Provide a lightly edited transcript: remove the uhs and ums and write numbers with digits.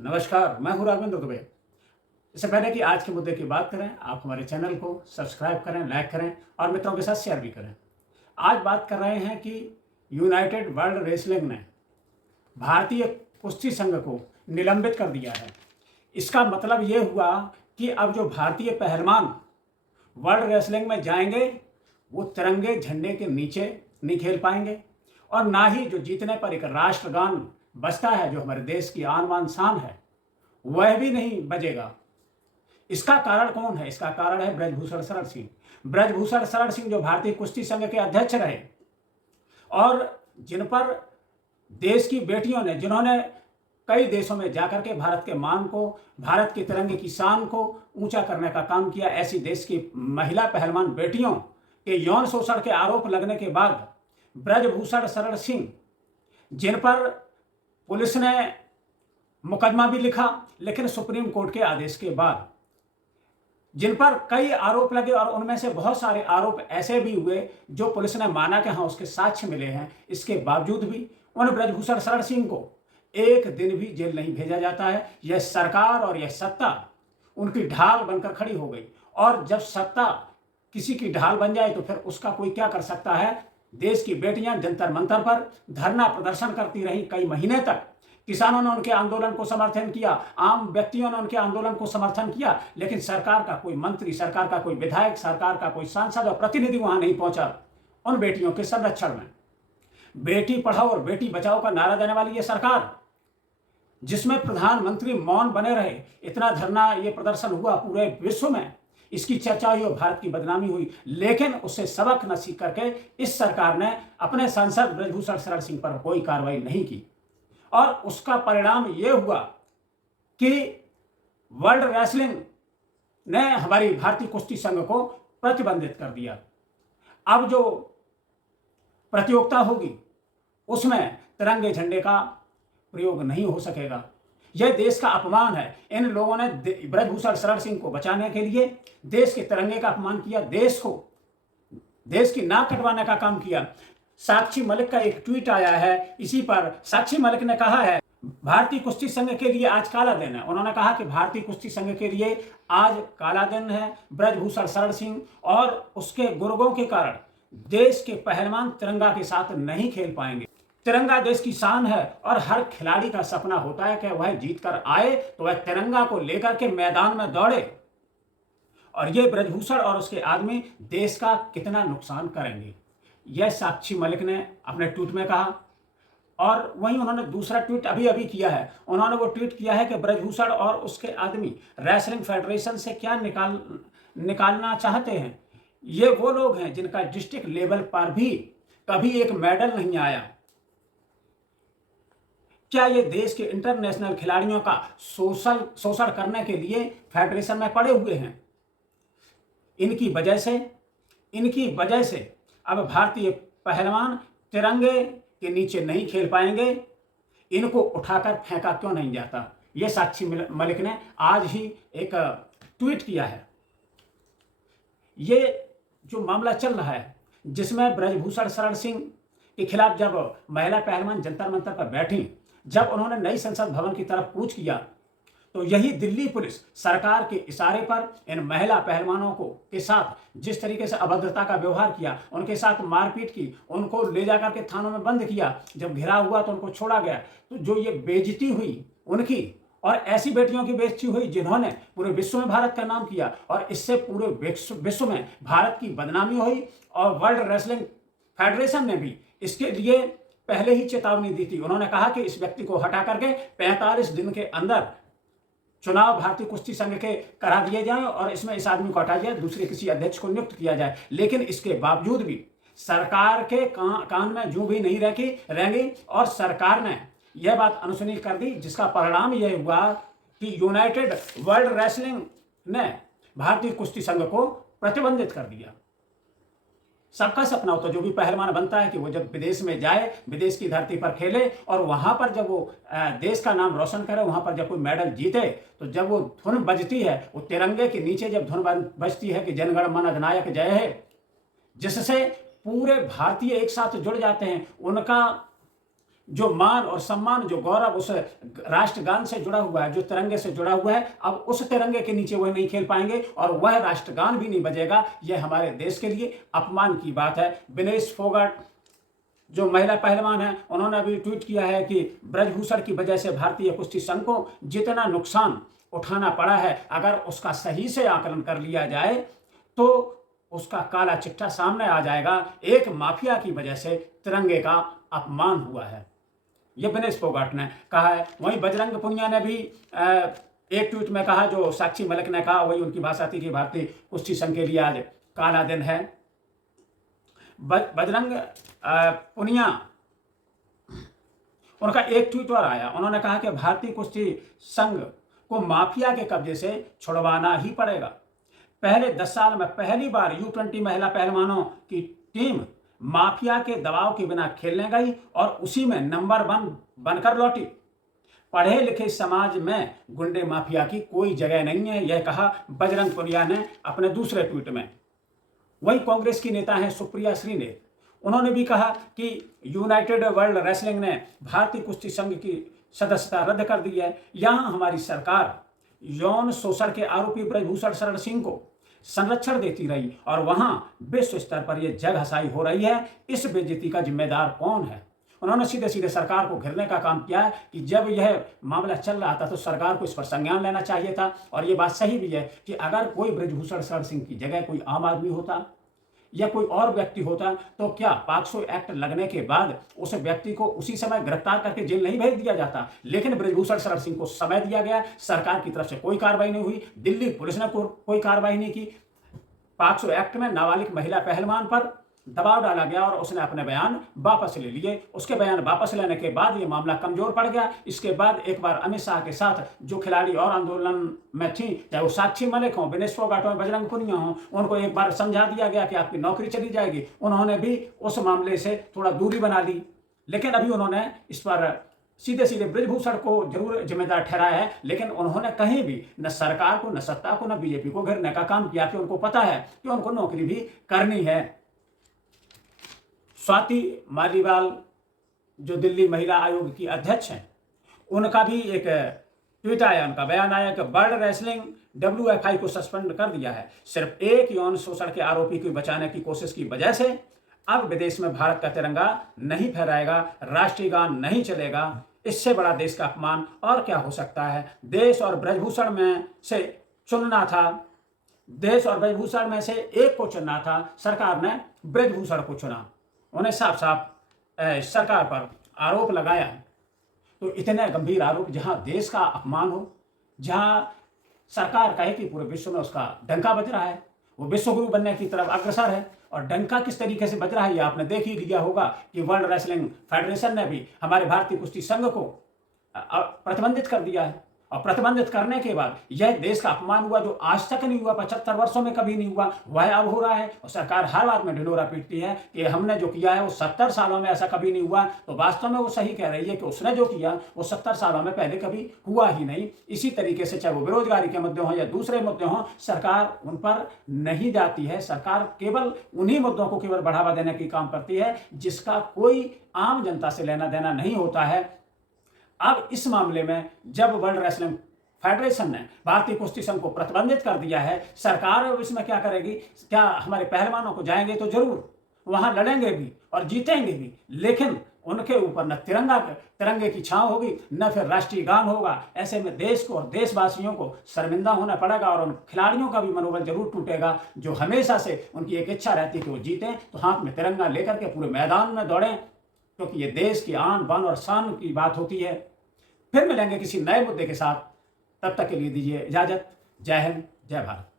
नमस्कार, मैं हूँ राघवेंद्र दुबे। इससे पहले कि आज के मुद्दे की बात करें, आप हमारे चैनल को सब्सक्राइब करें, लाइक करें और मित्रों के साथ शेयर भी करें। आज बात कर रहे हैं कि यूनाइटेड वर्ल्ड रेसलिंग ने भारतीय कुश्ती संघ को निलंबित कर दिया है। इसका मतलब ये हुआ कि अब जो भारतीय पहलवान वर्ल्ड रेसलिंग में जाएंगे वो तिरंगे झंडे के नीचे नहीं खेल पाएंगे और ना ही जो जीतने पर एक राष्ट्रगान बजता है, जो हमारे देश की आन बान शान है, वह भी नहीं बजेगा। इसका कारण कौन है? इसका कारण है ब्रजभूषण शरण सिंह। ब्रजभूषण शरण सिंह जो भारतीय कुश्ती संघ के अध्यक्ष रहे और जिन पर देश की बेटियों ने, जिन्होंने कई देशों में जाकर के भारत के मान को, भारत के तिरंगे की शान को ऊंचा करने का काम किया, ऐसी देश की महिला पहलवान बेटियों के यौन शोषण के आरोप लगने के बाद ब्रजभूषण शरण सिंह, जिन पर पुलिस ने मुकदमा भी लिखा, लेकिन सुप्रीम कोर्ट के आदेश के बाद जिन पर कई आरोप लगे और उनमें से बहुत सारे आरोप ऐसे भी हुए जो पुलिस ने माना कि हाँ उसके साक्ष्य मिले हैं, इसके बावजूद भी उन ब्रजभूषण शरण सिंह को एक दिन भी जेल नहीं भेजा जाता है। यह सरकार और यह सत्ता उनकी ढाल बनकर खड़ी हो गई, और जब सत्ता किसी की ढाल बन जाए तो फिर उसका कोई क्या कर सकता है। देश की बेटियां जंतर मंतर पर धरना प्रदर्शन करती रही कई महीने तक। किसानों ने उनके आंदोलन को समर्थन किया, आम व्यक्तियों ने उनके आंदोलन को समर्थन किया, लेकिन सरकार का कोई मंत्री, सरकार का कोई विधायक, सरकार का कोई सांसद और प्रतिनिधि वहां नहीं पहुंचा उन बेटियों के संरक्षण में। बेटी पढ़ाओ और बेटी बचाओ का नारा देने वाली ये सरकार, जिसमें प्रधानमंत्री मौन बने रहे, इतना धरना, ये प्रदर्शन हुआ पूरे विश्व में, इसकी चर्चा हुई और भारत की बदनामी हुई, लेकिन उससे सबक न सीख करके इस सरकार ने अपने सांसद ब्रजभूषण शरण सिंह पर कोई कार्रवाई नहीं की। और उसका परिणाम यह हुआ कि वर्ल्ड रेसलिंग ने हमारी भारतीय कुश्ती संघ को प्रतिबंधित कर दिया। अब जो प्रतियोगिता होगी उसमें तिरंगे झंडे का प्रयोग नहीं हो सकेगा। यह देश का अपमान है। इन लोगों ने ब्रजभूषण शरण सिंह को बचाने के लिए देश के तिरंगे का अपमान किया, देश की नाक कटवाने का काम किया। साक्षी मलिक का एक ट्वीट आया है, इसी पर साक्षी मलिक ने कहा है भारतीय कुश्ती संघ के लिए आज काला दिन है। उन्होंने कहा कि भारतीय कुश्ती संघ के लिए आज काला दिन है। ब्रजभूषण शरण सिंह और उसके गुर्गों के कारण देश के पहलवान तिरंगा के साथ नहीं खेल पाएंगे। तिरंगा देश की शान है और हर खिलाड़ी का सपना होता है कि वह जीत कर आए तो वह तिरंगा को लेकर के मैदान में दौड़े, और ये ब्रजभूषण और उसके आदमी देश का कितना नुकसान करेंगे, यह साक्षी मलिक ने अपने ट्वीट में कहा। और वहीं उन्होंने दूसरा ट्वीट अभी किया है। उन्होंने वो ट्वीट किया है कि ब्रजभूषण और उसके आदमी रेसलिंग फेडरेशन से क्या निकालना चाहते हैं। ये वो लोग हैं जिनका डिस्ट्रिक्ट लेवल पर भी कभी एक मेडल नहीं आया। क्या ये देश के इंटरनेशनल खिलाड़ियों का शोषण करने के लिए फेडरेशन में पड़े हुए हैं? इनकी वजह से अब भारतीय पहलवान तिरंगे के नीचे नहीं खेल पाएंगे। इनको उठाकर फेंका क्यों नहीं जाता? ये साक्षी मलिक ने आज ही एक ट्वीट किया है। ये जो मामला चल रहा है जिसमें ब्रजभूषण शरण सिंह के खिलाफ जब महिला पहलवान जंतर मंतर पर बैठी, जब उन्होंने नई संसद भवन की तरफ कूच किया, तो यही दिल्ली पुलिस सरकार के इशारे पर इन महिला पहलवानों के साथ जिस तरीके से अभद्रता का व्यवहार किया, उनके साथ मारपीट की, उनको ले जाकर के थानों में बंद किया, जब घेराव हुआ तो उनको छोड़ा गया। तो जो ये बेइज्जती हुई उनकी, और ऐसी बेटियों की बेइज्जती हुई जिन्होंने पूरे विश्व में भारत का नाम किया, और इससे पूरे विश्व में भारत की बदनामी हुई। और वर्ल्ड रेसलिंग फेडरेशन ने भी इसके लिए पहले ही चेतावनी दी थी। उन्होंने कहा कि इस व्यक्ति को हटा करके 45 दिन के अंदर चुनाव भारतीय कुश्ती संघ के करा दिए जाए और इसमें इस आदमी को हटा दिया, दूसरे किसी अध्यक्ष को नियुक्त किया जाए। लेकिन इसके बावजूद भी सरकार के कान में जूं भी नहीं रहेंगी और सरकार ने यह बात अनसुनी कर दी, जिसका परिणाम यह हुआ कि यूनाइटेड वर्ल्ड रेसलिंग ने भारतीय कुश्ती संघ को प्रतिबंधित कर दिया। सबका सपना होता है, जो भी पहलवान बनता है, कि वो जब विदेश में जाए, विदेश की धरती पर खेले और वहां पर जब वो देश का नाम रोशन करे, वहां पर जब कोई मेडल जीते, तो जब वो धुन बजती है, वो तिरंगे के नीचे जब धुन बजती है कि जनगण मन अधिनायक जय है, जिससे पूरे भारतीय एक साथ जुड़ जाते हैं, उनका जो मान और सम्मान, जो गौरव उस राष्ट्रगान से जुड़ा हुआ है, जो तिरंगे से जुड़ा हुआ है, अब उस तिरंगे के नीचे वह नहीं खेल पाएंगे और वह राष्ट्रगान भी नहीं बजेगा। यह हमारे देश के लिए अपमान की बात है। विनेश फोगाट जो महिला पहलवान है, उन्होंने अभी ट्वीट किया है कि ब्रजभूषण की वजह से भारतीय कुश्ती संघ को जितना नुकसान उठाना पड़ा है, अगर उसका सही से आकलन कर लिया जाए तो उसका काला चिट्ठा सामने आ जाएगा। एक माफिया की वजह से तिरंगे का अपमान हुआ है, ये विनेश फोगाट ने कहा है। वहीं बजरंग पुनिया ने भी एक ट्वीट में कहा, जो साक्षी मलिक ने कहा वही उनकी भाषा थी कि भारतीय कुश्ती संघ के लिए आज काला दिन है। बजरंग पुनिया, उनका एक ट्वीट और आया, उन्होंने कहा कि भारतीय कुश्ती संघ को माफिया के कब्जे से छुड़वाना ही पड़ेगा। पहले 10 साल में पहली बार U20 महिला पहलवानों की टीम माफिया के दबाव के बिना खेलने गई और उसी में नंबर 1 बनकर लौटी। पढ़े लिखे समाज में गुंडे माफिया की कोई जगह नहीं है, यह कहा बजरंग पुनिया ने अपने दूसरे ट्वीट में। वही कांग्रेस की नेता हैं सुप्रिया श्रीनेत, उन्होंने भी कहा कि यूनाइटेड वर्ल्ड रेसलिंग ने भारतीय कुश्ती संघ की सदस्यता रद्द कर दी है। यहां हमारी सरकार यौन शोषण के आरोपी ब्रजभूषण शरण सिंह को संरक्षण देती रही और वहां विश्व स्तर पर यह जग हसाई हो रही है। इस बेइज्जती का जिम्मेदार कौन है? उन्होंने सीधे सीधे सरकार को घेरने का काम किया है कि जब यह मामला चल रहा था तो सरकार को इस पर संज्ञान लेना चाहिए था। और ये बात सही भी है कि अगर कोई ब्रजभूषण शरण सिंह की जगह कोई आम आदमी होता या कोई और व्यक्ति होता तो क्या पॉक्सो एक्ट लगने के बाद उस व्यक्ति को उसी समय गिरफ्तार करके जेल नहीं भेज दिया जाता? लेकिन ब्रजभूषण शरण सिंह को समय दिया गया, सरकार की तरफ से कोई कार्रवाई नहीं हुई, दिल्ली पुलिस ने कोई कार्रवाई नहीं की। पॉक्सो एक्ट में नाबालिग महिला पहलवान पर दबाव डाला गया और उसने अपने बयान वापस ले लिए। उसके बयान वापस लेने के बाद ये मामला कमजोर पड़ गया। इसके बाद एक बार अमित शाह के साथ जो खिलाड़ी और आंदोलन में थी, चाहे वो साक्षी मलिक हो, विनेश फोगाट हो, बजरंग पुनिया हो, उनको एक बार समझा दिया गया कि आपकी नौकरी चली जाएगी। उन्होंने भी उस मामले से थोड़ा दूरी बना ली, लेकिन अभी उन्होंने इस पर सीधे सीधे ब्रजभूषण को जरूर जिम्मेदार ठहराया है, लेकिन उन्होंने कहीं भी न सरकार को, न सत्ता को, न बीजेपी को घेरने का काम किया कि उनको पता है कि उनको नौकरी भी करनी है। स्वाति मालीवाल जो दिल्ली महिला आयोग की अध्यक्ष हैं, उनका भी एक ट्वीट आया, उनका बयान आया कि वर्ल्ड रेसलिंग WFI को सस्पेंड कर दिया है। सिर्फ एक यौन शोषण के आरोपी को बचाने की कोशिश की वजह से अब विदेश में भारत का तिरंगा नहीं फहराएगा, राष्ट्रीय गान नहीं चलेगा। इससे बड़ा देश का अपमान और क्या हो सकता है? देश और ब्रजभूषण में से चुनना था, देश और ब्रजभूषण में से एक को चुनना था, सरकार ने ब्रजभूषण को चुना। उन्हें साफ साफ सरकार पर आरोप लगाया। तो इतने गंभीर आरोप, जहां देश का अपमान हो, जहां सरकार कहे कि पूरे विश्व में उसका डंका बज रहा है, वो विश्वगुरु बनने की तरफ अग्रसर है। और डंका किस तरीके से बज रहा है ये आपने देख ही लिया होगा कि वर्ल्ड रेसलिंग फेडरेशन ने भी हमारे भारतीय कुश्ती संघ को प्रतिबंधित कर दिया है। और प्रतिबंधित करने के बाद यह देश का अपमान हुआ जो आज तक नहीं हुआ, 75 वर्षों में कभी नहीं हुआ, वह अब हो रहा है। और सरकार हर बात में ढिंढोरा पीटती है कि हमने जो किया है वो 70 सालों में ऐसा कभी नहीं हुआ। तो वास्तव में वो सही कह रही है कि उसने जो किया वो 70 सालों में पहले कभी हुआ ही नहीं। इसी तरीके से चाहे वो बेरोजगारी के मुद्दे हों या दूसरे मुद्दे हों, सरकार उन पर नहीं जाती है। सरकार केवल उन्हीं मुद्दों को केवल बढ़ावा देने की काम करती है जिसका कोई आम जनता से लेना देना नहीं होता है। अब इस मामले में जब वर्ल्ड रेसलिंग फेडरेशन ने भारतीय कुश्ती संघ को प्रतिबंधित कर दिया है, सरकार इसमें क्या करेगी? क्या हमारे पहलवानों को जाएंगे तो जरूर वहां लड़ेंगे भी और जीतेंगे भी, लेकिन उनके ऊपर न तिरंगे की छांव होगी, न फिर राष्ट्रीय गान होगा। ऐसे में देश को और देशवासियों को शर्मिंदा होना पड़ेगा और उन खिलाड़ियों का भी मनोबल जरूर टूटेगा जो हमेशा से उनकी एक इच्छा रहती है कि वो जीतें, तो हाथ में तिरंगा लेकर के पूरे मैदान में दौड़ें, क्योंकि ये देश की आन बान और शान की बात होती है। फिर मिलेंगे किसी नए मुद्दे के साथ, तब तक के लिए दीजिए इजाजत। जय हिंद, जय भारत।